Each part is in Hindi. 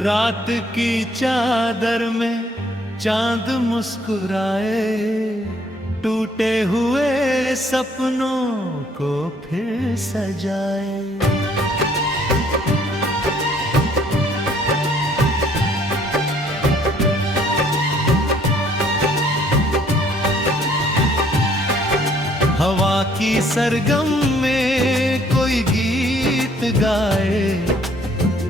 रात की चादर में चांद मुस्कुराए, टूटे हुए सपनों को फिर सजाए। हवा की सरगम में कोई गीत गाए,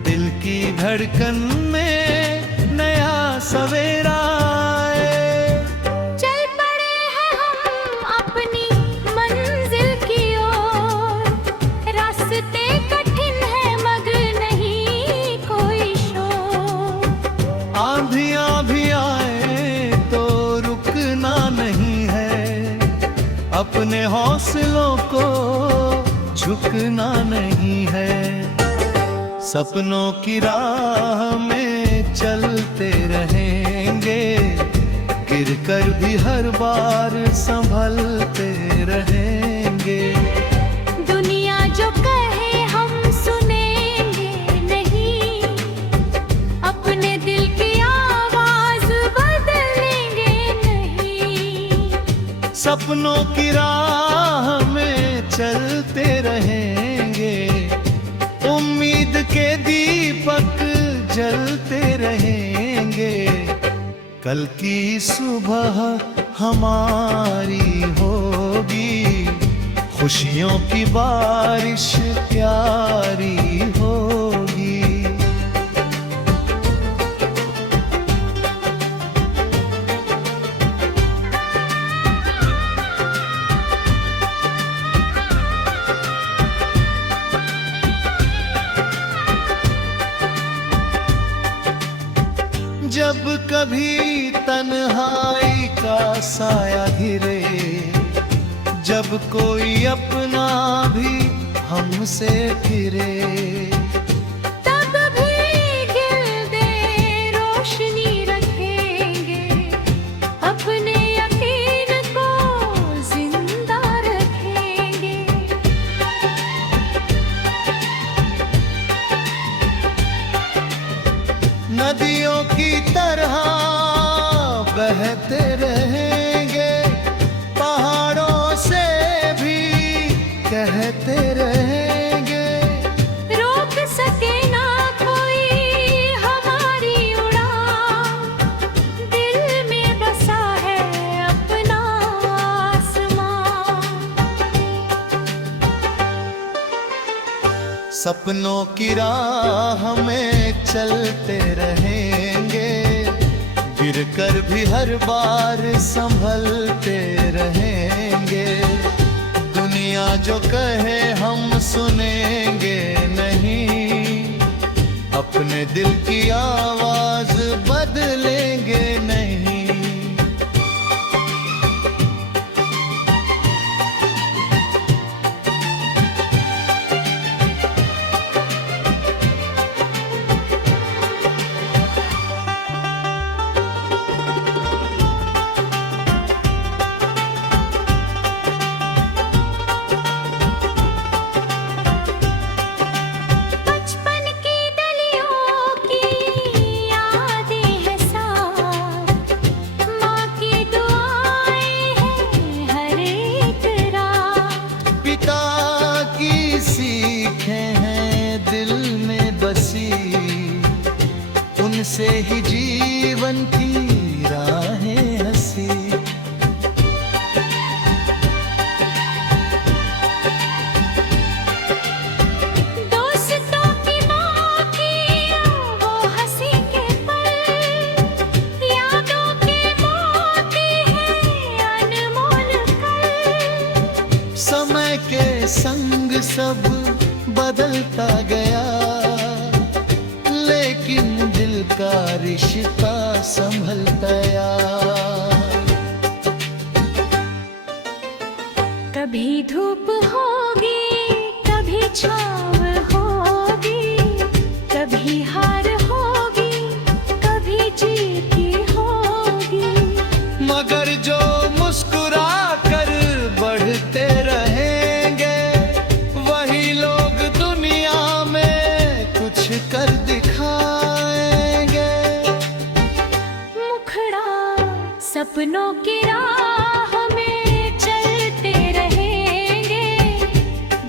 दिल की धड़कन में नया सवेरा आए। चल पड़े हैं हम अपनी मंजिल की ओर, रास्ते कठिन है मगर नहीं कोई शोर। आंधियां भी आए तो रुकना नहीं है, अपने हौसलों को झुकना नहीं है। सपनों की राह में चलते रहेंगे, गिर कर भी हर बार संभलते रहेंगे। दुनिया जो कहे हम सुनेंगे नहीं, अपने दिल की आवाज बदलेंगे नहीं। सपनों की राह में चलते रहेंगे, उम्मीद के दीपक जलते रहेंगे। कल की सुबह हमारी होगी, खुशियों की बारिश प्यारी होगी। जब कभी तन्हाई का साया घिरे, जब कोई अपना भी हमसे फिरे, तब भी दिल दे रोशनी रखेंगे, अपने यकीन को जिंदा रखेंगे। नदियों की तरह बहते रहेंगे, पहाड़ों से भी कहते रहेंगे। रोक सके ना कोई हमारी उड़ान, दिल में बसा है अपना आसमान। सपनों की राह में चलते रहेंगे, गिर कर भी हर बार संभलते रहेंगे। दुनिया जो कहे हम सुनेंगे नहीं, अपने दिल की आवाज बदलेंगे नहीं। से ही जीवन की राहें हंसी। दोस्तों की बाकी वो हंसी के पल, यादों के मोती है अनमोल कल। समय के संग सब बदलता गया, लेकिन दिल का रिश्ता संभलता यार। कभी धूप होगी, कभी छाँव होगी, कभी हार होगी, कभी जीत ही होगी। मगर जो मुस्कुरा कर बढ़ते रहेंगे, वही लोग दुनिया में कुछ कर दिखाएं। सपनों की राह में चलते रहेंगे,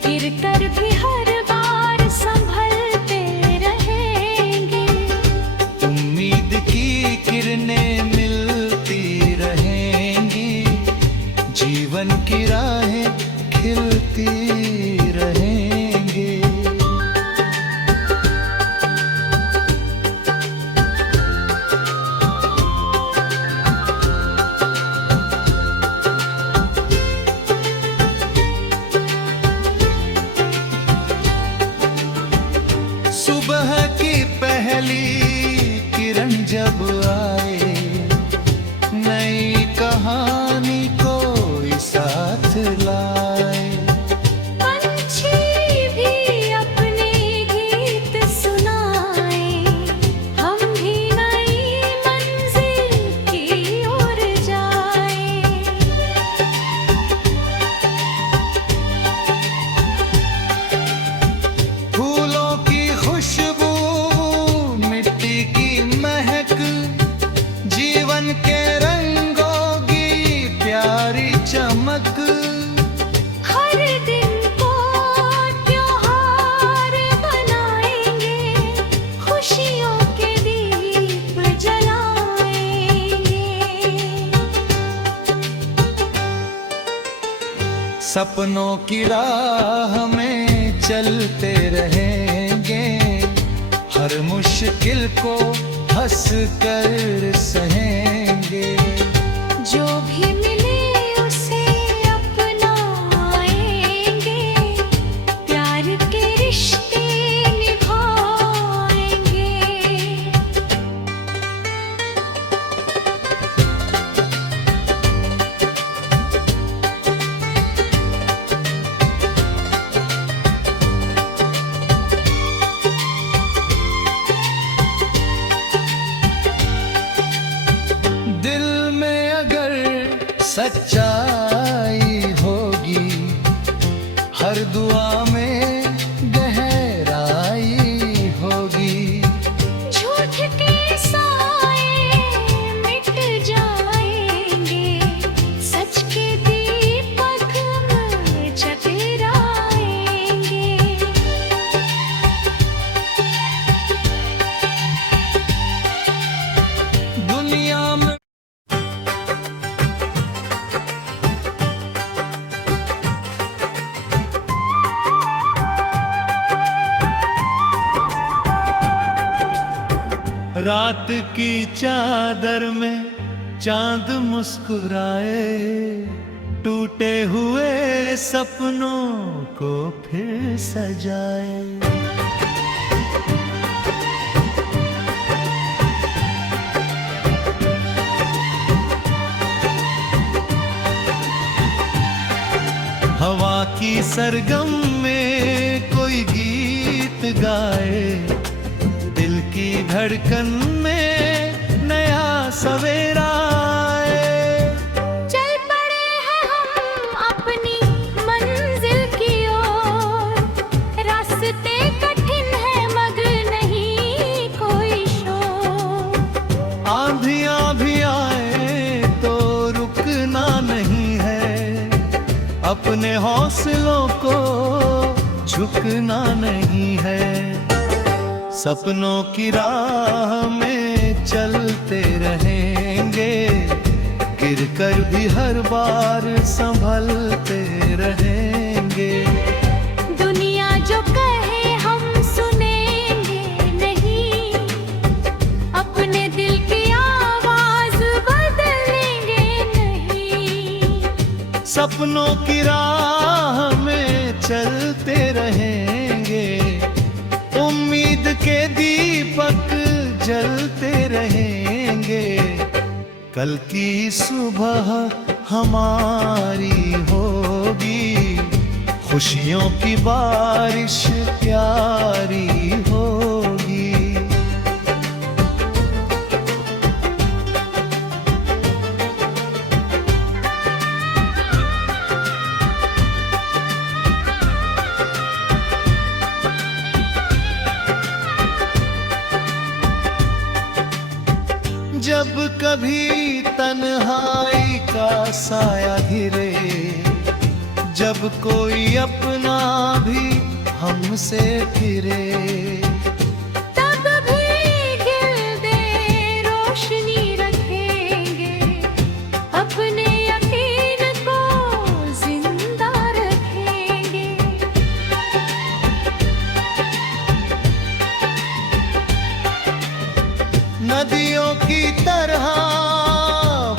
गिर कर भी हर बार संभलते रहेंगे। उम्मीद की किरणें मिलती रहेंगी, जीवन की राहें खिलती रहेंगे। सुबह की पहली किरण जब आए, नई कहानी कोई साथ लाए। पंछी भी अपने गीत सुनाए, हम भी नई मंजिल की ओर जाए। फूलों की खुशबू, मिट्टी की महक, जीवन के रंगों की प्यारी चमक। हर दिन को त्योहार बनाएंगे, खुशियों के दीप जलाएंगे। सपनों की राह में चलते रहेंगे, हर मुश्किल को हंस कर सहेंगे। जो भी मिले उसे अपनाएंगे, प्यार के रिश्ते निभाएंगे। दिल में अगर सच्चाई होगी, हर दुआ में गहराई होगी। झूठ के साए मिट जाएंगे, सच के दीपक में चकराएंगे। दुनिया में रात की चादर में चांद मुस्कुराए, टूटे हुए सपनों को फिर सजाए। हवा की सरगम में कोई गीत गाए, दिल की धड़कन में नया सवेरा आए। चल पड़े हैं हम अपनी मंजिल की ओर, रास्ते कठिन है मगर नहीं कोई शोर। आंधियां भी आए तो रुकना नहीं है, अपने हौसलों को झुकना नहीं है। सपनों की राह में चलते रहेंगे, गिर कर भी हर बार संभलते रहेंगे। दुनिया जो कहे हम सुनेंगे नहीं, अपने दिल की आवाज बदलेंगे नहीं। सपनों की राह में चलते रहेंगे, उम्मीद के दीपक जलते रहेंगे। कल की सुबह हमारी होगी, खुशियों की बारिश प्यारी होगी। जब कभी तन्हाई का साया घिरे, जब कोई अपना भी हमसे फिरे, तब भी गिरदे रोशनी रखेंगे, अपने यकीन को जिंदा रखेंगे। नदियों की तरह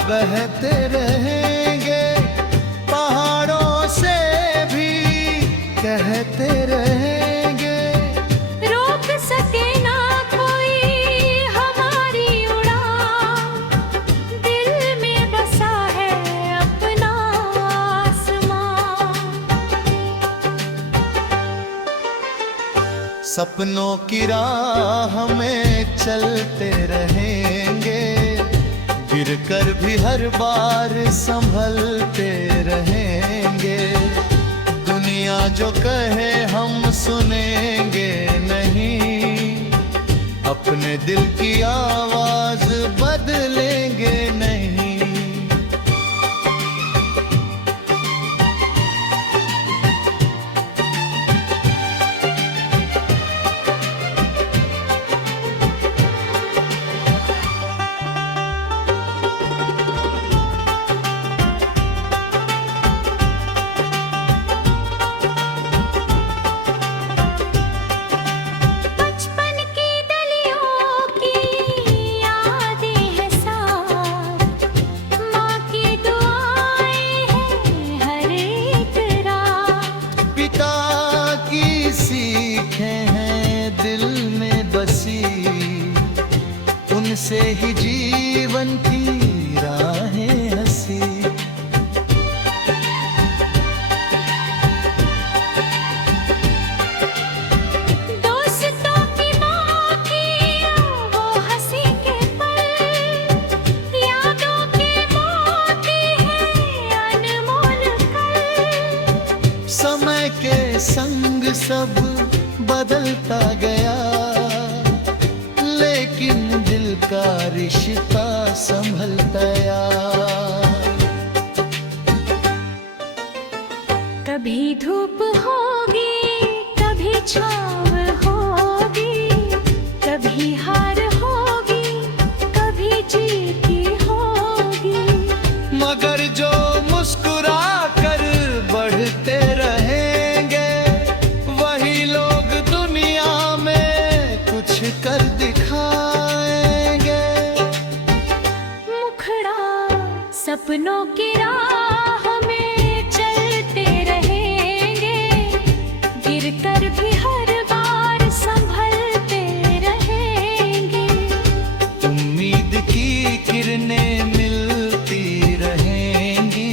बहते रहेंगे, पहाड़ों से भी कहते रहेंगे, रोक सके ना कोई हमारी उड़ान, दिल में बसा है अपना आसमान। सपनों की राह में चलते रहेंगे, गिर कर भी हर बार संभलते रहेंगे। दुनिया जो कहे हम सुनेंगे नहीं, अपने दिल की आवाज बदलेंगे नहीं। बचपन की गलियों की यादें हैं साथ, माँ की दुआएं हैं हर एक रात। पिता की सीखें हैं दिल में बसी, उनसे ही जीवन की राहें हंसी। दोस्तों की माँ की वो हंसी के पल, यादों के मोती हैं अनमोल कल। समय के संग सब बदलता गया, लेकिन दिल का रिश्ता संभलता गया। कभी धूप होगी, कभी छाँव होगी, कभी हार होगी, कभी जीत होगी। मगर जो मुस्कुरा कर बढ़ते रहेंगे, वही लोग दुनिया में कुछ कर दिखाएंगे। मुखड़ा सपनों की राह में चलते रहेंगे, गिर कर भी हर बार संभलते रहेंगे। उम्मीद की किरणें मिलती रहेंगी,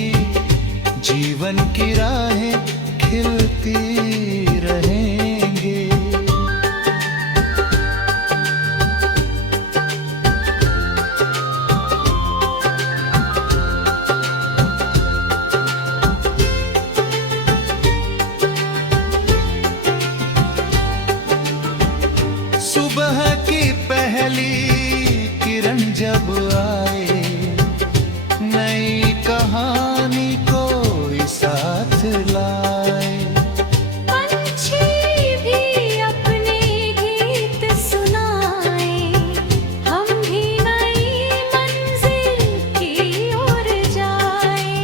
जीवन की राहें खिलती रहेंगी। सुबह की पहली किरण जब आए, नई कहानी कोई साथ लाए। पंछी भी अपने गीत सुनाए, हम भी नई मंजिल की ओर जाए।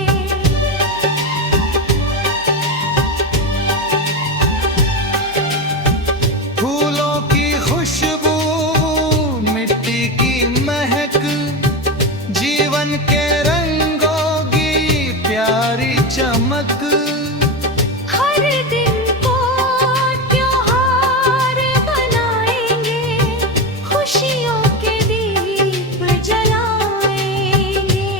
फूलों की खुशबू, मिट्टी की महक, जीवन के रंगों की प्यारी चमक। हर दिन को त्योहार बनाएंगे, खुशियों के दीप जलाएंगे।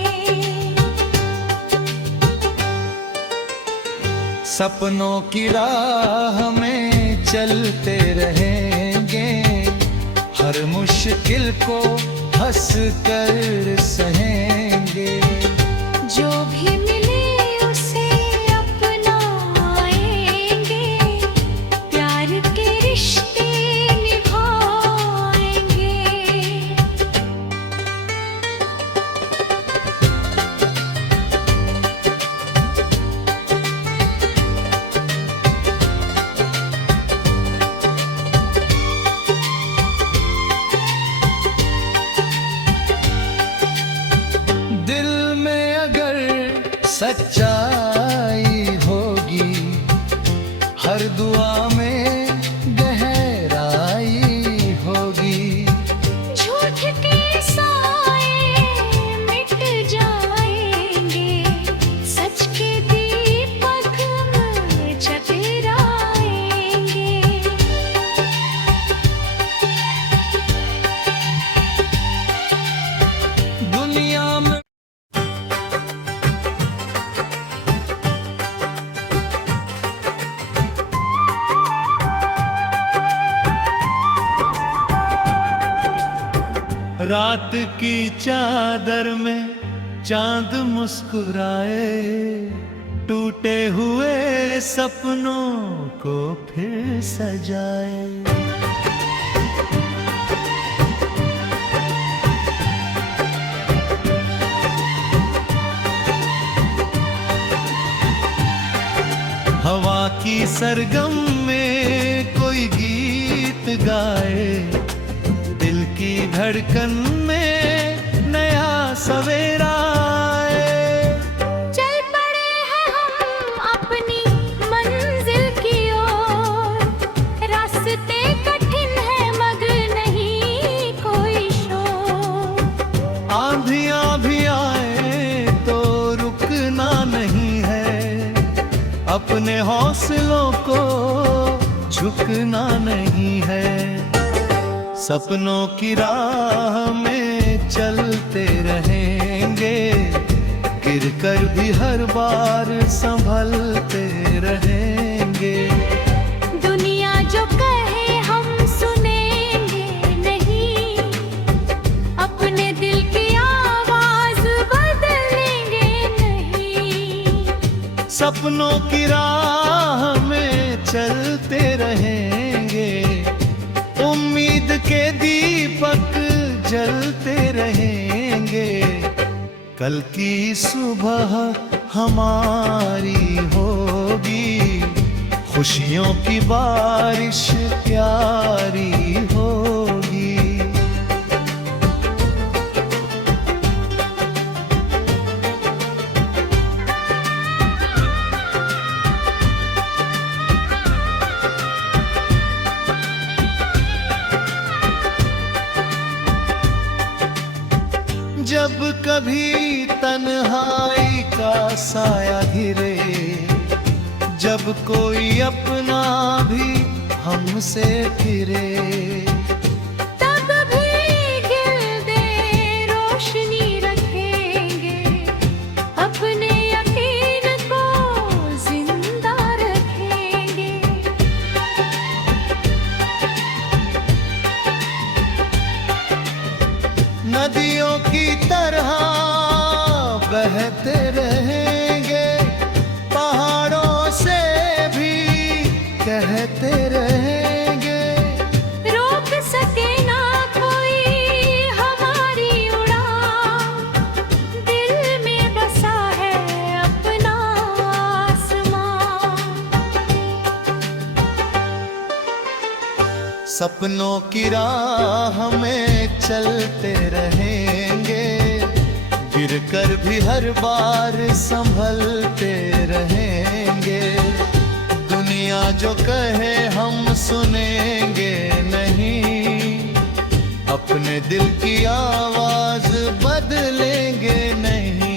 सपनों की राह में चलते रहेंगे, हर मुश्किल को हंस कर सहेंगे। जो भी मिले उसे अपनाएंगे, प्यार के रिश्ते निभाएंगे। सच्चाई होगी, हर दुआ में गहराई होगी। झूठ के साए मिट जाएंगे, सच के दीपक चतराएंगे। दुनिया में रात की चादर में चांद मुस्कुराए, टूटे हुए सपनों को फिर सजाए। हवा की सरगम में कोई गीत गाए, दिल की धड़कन में नया सवेरा आए। चल पड़े हैं हम अपनी मंजिल की ओर, रास्ते कठिन है मगर नहीं कोई शोर। आंधियां भी आए तो रुकना नहीं है, अपने हौसलों को झुकना नहीं है। सपनों की राह में चलते रहेंगे, गिर कर भी हर बार संभलते रहेंगे। दुनिया जो कहे हम सुनेंगे नहीं, अपने दिल की आवाज बदलेंगे नहीं। सपनों की राह में चलते रहेंगे, उम्मीद के दीपक जलते रहेंगे। कल की सुबह हमारी होगी, खुशियों की बारिश प्यारी होगी। जब कभी तन्हाई का साया घिरे, जब कोई अपना भी हमसे फिरे, तब भी गिरदे रोशनी रखेंगे, अपने यकीन को जिंदा रखेंगे। नदियों की तरह बहते रहेंगे, पहाड़ों से भी कहते रहेंगे। रोक सके ना कोई हमारी उड़ान, दिल में बसा है अपना आसमान। सपनों की राह में चलते रहेंगे, गिर कर भी हर बार संभलते रहेंगे। दुनिया जो कहे हम सुनेंगे नहीं, अपने दिल की आवाज बदलेंगे नहीं।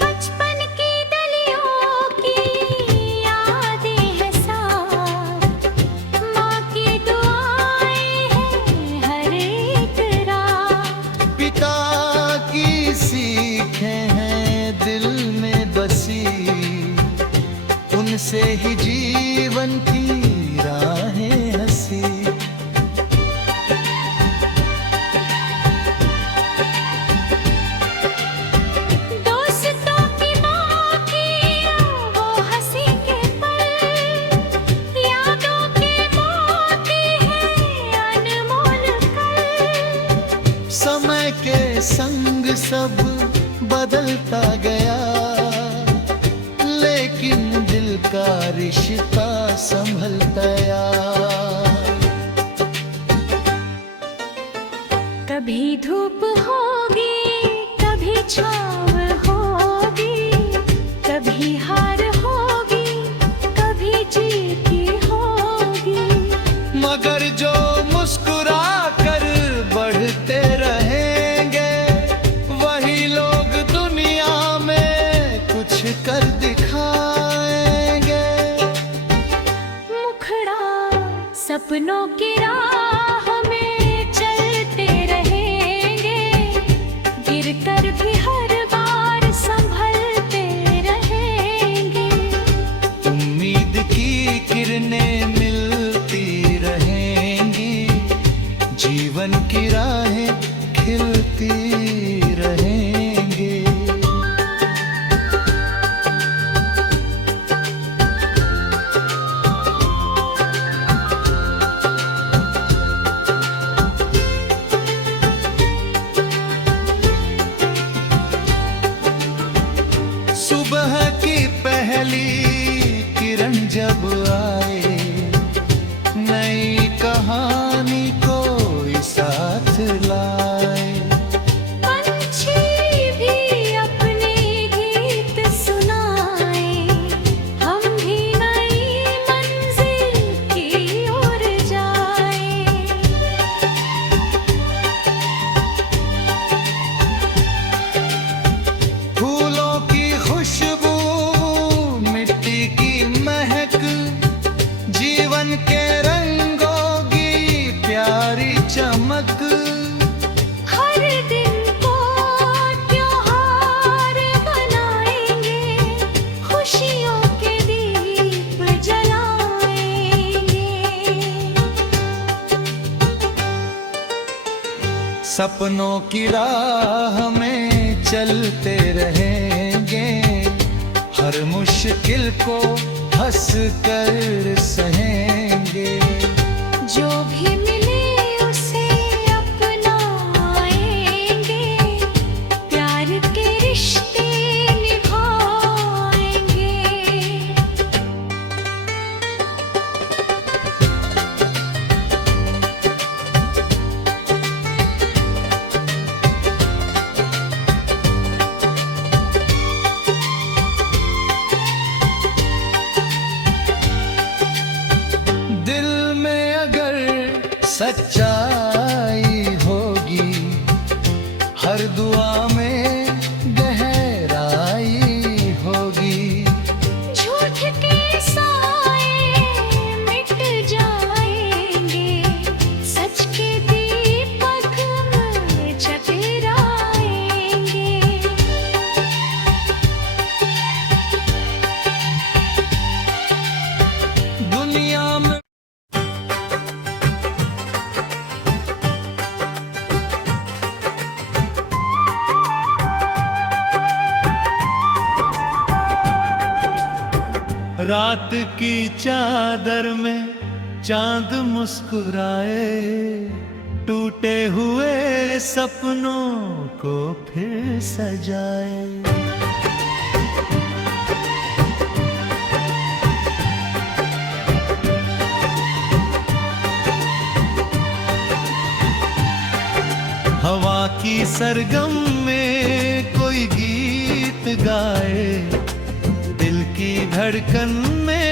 बचपन की गलियों की यादें हैं साथ, सब बदलता गया, लेकिन दिल का रिश्ता संभलता गया। कभी धूप होगी, कभी छाँव होगी, कभी हार होगी, कभी जीत होगी, मगर जो मुस्कुरा कर बढ़ते रहेंगे, वही लोग दुनिया में कुछ कर दिखाएंगे। मुखड़ा सपनों की राह में चलते रहेंगे, गिरकर भी हर बार संभलते रहेंगे। उम्मीद की किरणें मिलती रहेंगी, जीवन की राहें खिलती रहेंगी। सुबह की पहली किरण जब आए, नई कहानी कोई साथ लाए। पंछी भी अपने गीत सुनाए, हम भी नई मंजिल की ओर जाए। फूलों की खुशबू, मिट्टी की महक, जीवन के रंगों की प्यारी चमक। हर दिन को त्योहार बनाएंगे, खुशियों के दीप जलाएंगे। सपनों की राह में चलते रहेंगे, हर मुश्किल को हंस कर सहेंगे। जो भी मिले उसे अपनाएंगे, प्यार के रिश्ते निभाएंगे। दिल में अगर सच्चाई होगी, हर दुआ में गहराई होगी। झूठ के साए मिट जाएंगे, सच के दीपक में चकराएंगे। दुनिया में रात की चादर में चांद मुस्कुराए, टूटे हुए सपनों को फिर सजाए। हवा की सरगम में कोई गीत गाए, दिल की धड़कन में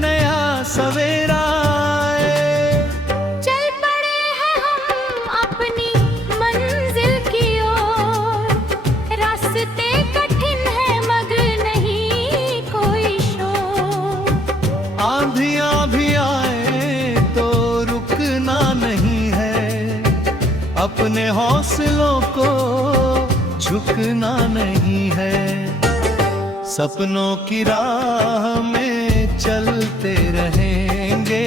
नया सवेरा आए। चल पड़े हैं हम अपनी मंजिल की ओर, रास्ते कठिन है मगर नहीं कोई शोर। आंधियां भी आए तो रुकना नहीं है, अपने हौसलों को झुकना नहीं है। सपनों की राह में चलते रहेंगे,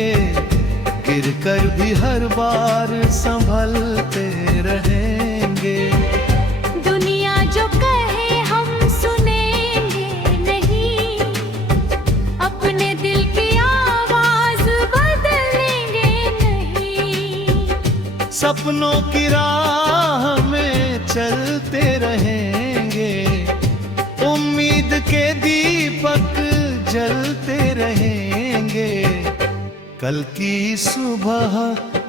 गिरकर भी हर बार संभलते रहेंगे। दुनिया जो कहे हम सुनेंगे नहीं, अपने दिल की आवाज बदलेंगे नहीं। सपनों की राह में चलते जलते रहेंगे। कल की सुबह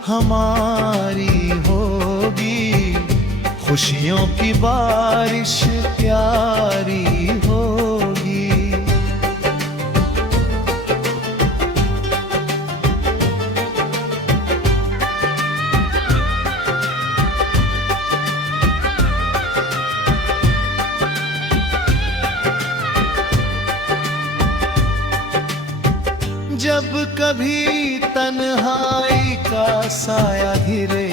हमारी होगी, खुशियों की बारिश प्यारी होगी। जब कभी तन्हाई का साया घिरे,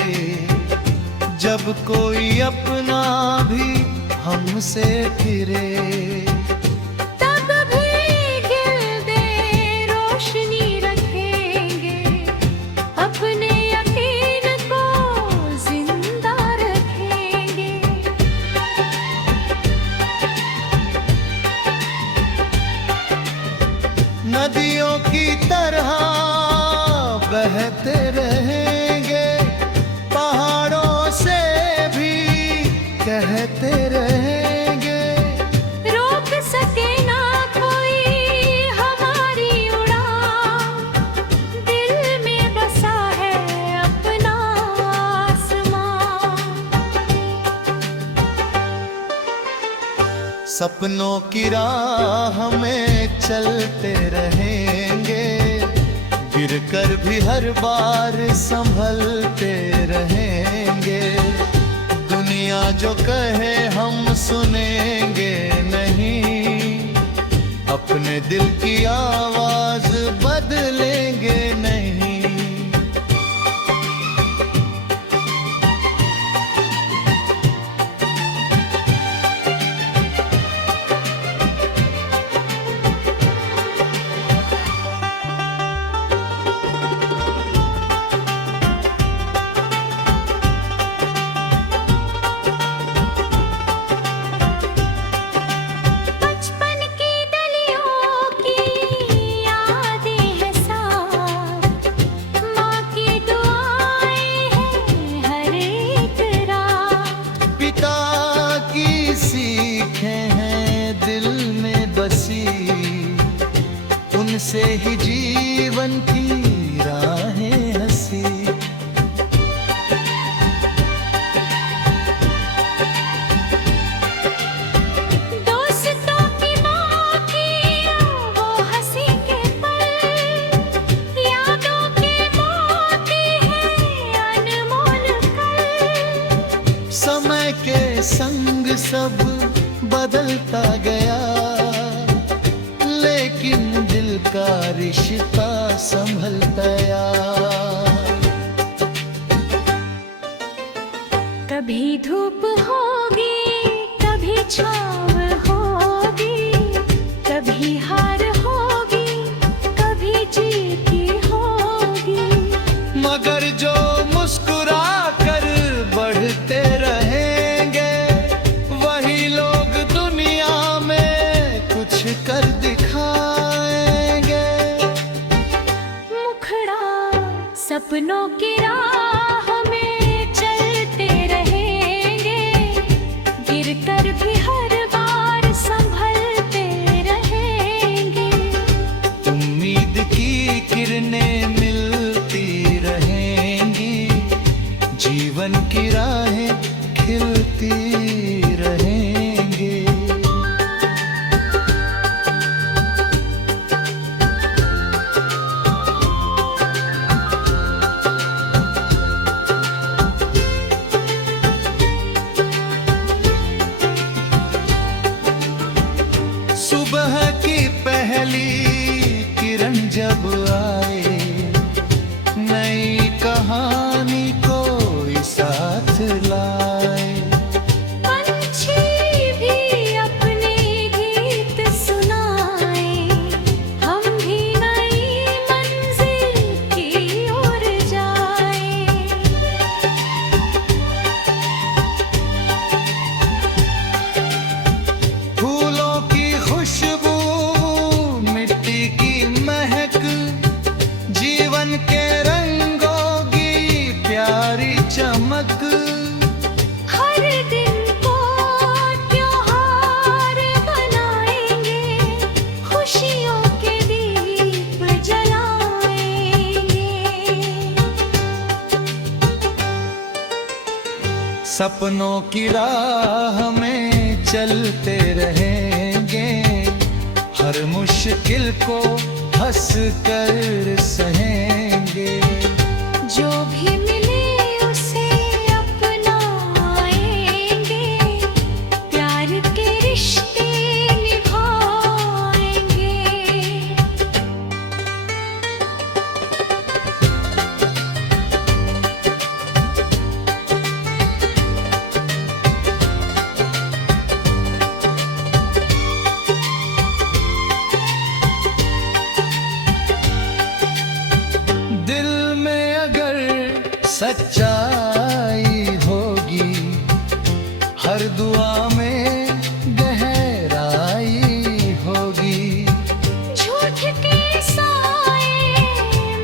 जब कोई अपना भी हमसे फिरे, तब भी दिल दे रोशनी रखेंगे, अपने यकीन को जिंदा रखेंगे। नदियों की तरह बहते रहेंगे, पहाड़ों से भी कहते रहेंगे। रोक सके ना कोई हमारी उड़ान, दिल में बसा है अपना आसमान। सपनों की राह में चलते रहेंगे, गिरकर भी हर बार संभलते रहेंगे। दुनिया जो कहे हम सुनेंगे नहीं, अपने दिल की आवाज बदलेंगे नहीं। से ही जीवन की राहें हंसी। दोस्तों की माँ की वो हंसी के पल, यादों के मोती है अनमोल कल। समय के संग सब बदलता गया, लेकिन दिल का रिश्ता संभलता यार। कभी धूप होगी, कभी छाँव होगी, कभी हार होगी, कभी जीत की होगी। मगर जो मुस्कुरा कर बढ़ते रहेंगे, वही लोग दुनिया में कुछ कर दिखाएंगे। मुखड़ा सपनों की राह में चलते रहेंगे, गिरकर भी हर बार संभलते रहेंगे। उम्मीद की किरणें मिलती रहेंगी, जीवन की राहें खिलती रहेंगी। सुबह की पहली किरण जब आए, नई कहानी कोई साथ लाए। पंछी भी अपने गीत सुनाए, हम भी नई मंजिल की ओर जाए। फूलों की खुशबू, मिट्टी की महक, जीवन के रंगों की प्यारी चमक। हर दिन को त्योहार बनाएंगे, खुशियों सपनों की राह में चलते रहेंगे, हर मुश्किल को हंस कर सहेंगे। जो भी मिले उसे अपनाएंगे, प्यार के रिश्ते निभाएंगे। दिल में अगर सच्चाई होगी, हर दुआ में गहराई होगी। झूठ के साए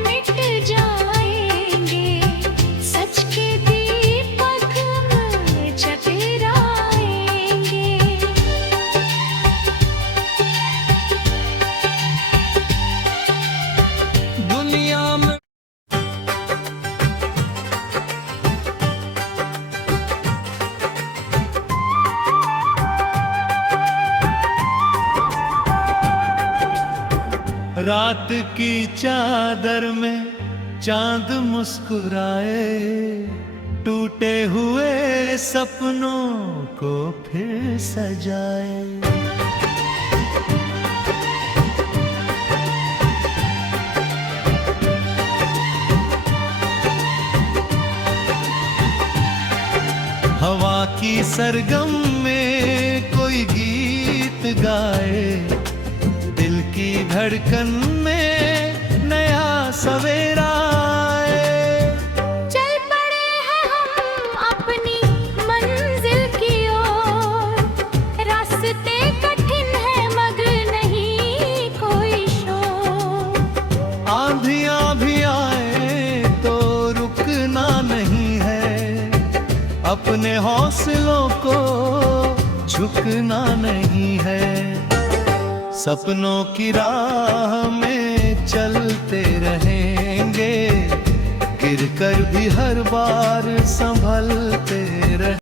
मिट जाएंगे, सच के दीपक चतराएंगे। दुनिया में रात की चादर में चांद मुस्कुराए, टूटे हुए सपनों को फिर सजाए। हवा की सरगम में कोई गीत गाए, दिल की धड़कन में नया सवेरा आए। चल पड़े हैं हम अपनी मंजिल की ओर, रास्ते कठिन है मगर नहीं कोई शोर। आंधियां भी आए तो रुकना नहीं है, अपने हौसलों को झुकना नहीं है। सपनों की राह में चलते रहेंगे, गिर कर भी हर बार संभलते रहे।